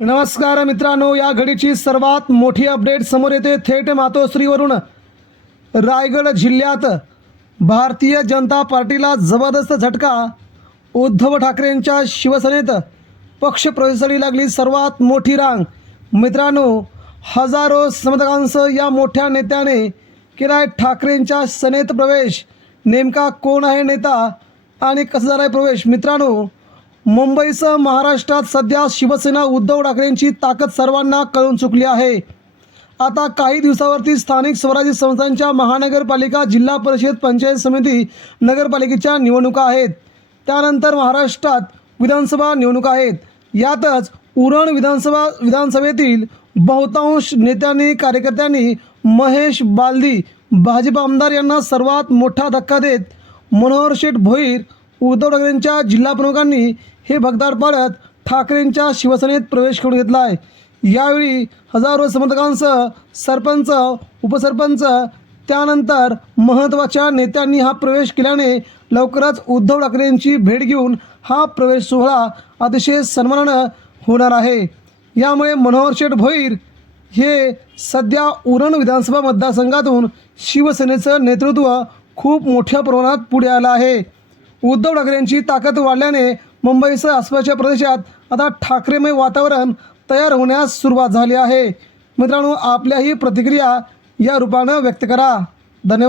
नमस्कार मित्रांनो या घडीची सर्वात मोठी अपडेट समोर येते. थेट मातोश्रीवरून रायगड जिल्ह्यात भारतीय जनता पार्टीला जबरदस्त झटका. उद्धव ठाकरेंच्या शिवसेनेत पक्ष प्रवेशासाठी लागली सर्वात मोठी रांग. मित्रांनो हजारो समर्थकांसह या मोठ्या नेत्याने केला आहे ठाकरेंच्या सेनेत प्रवेश. नेमका कोण आहे नेता आणि कसा झाला आहे प्रवेश? मित्रांनो मुंबईसह महाराष्ट्रात सध्या शिवसेना उद्धव ठाकरेंची ताकद सर्वांना कळून चुकली आहे. आता काही दिवसावरती स्थानिक स्वराज्य संस्थांच्या महानगरपालिका जिल्हा परिषद पंचायत समिती नगरपालिकेच्या निवडणुका आहेत. त्यानंतर महाराष्ट्रात विधानसभा निवडणुका आहेत. यातच उरण विधानसभा विधानसभेतील बहुतांश नेत्यांनी कार्यकर्त्यांनी महेश बालदी भाजप आमदार यांना सर्वात मोठा धक्का देत मनोहर शेठ भोईर उद्धव ठाकरेंच्या जिल्हा प्रमुखांनी हे भगदाड पाडत ठाकरेंच्या शिवसेनेत प्रवेश करून घेतला आहे यावेळी हजारो समर्थकांसह सरपंच उपसरपंच त्यानंतर महत्त्वाच्या नेत्यांनी हा प्रवेश केल्याने लवकरच उद्धव ठाकरेंची भेट घेऊन हा प्रवेश सोहळा अतिशय सन्मानानं होणार आहे. यामुळे मनोहर शेठ भोईर हे सध्या उरण विधानसभा मतदारसंघातून शिवसेनेचं नेतृत्व खूप मोठ्या प्रमाणात पुढे आलं आहे. उद्धव ठाकरेंची ताकद वाढल्याने मुंबईसह आसपासच्या प्रदेशात आता ठाकरेमय वातावरण तयार होण्यास सुरुवात झाली आहे. मित्रांनो आपल्याही प्रतिक्रिया या रूपानं व्यक्त करा. धन्यवाद.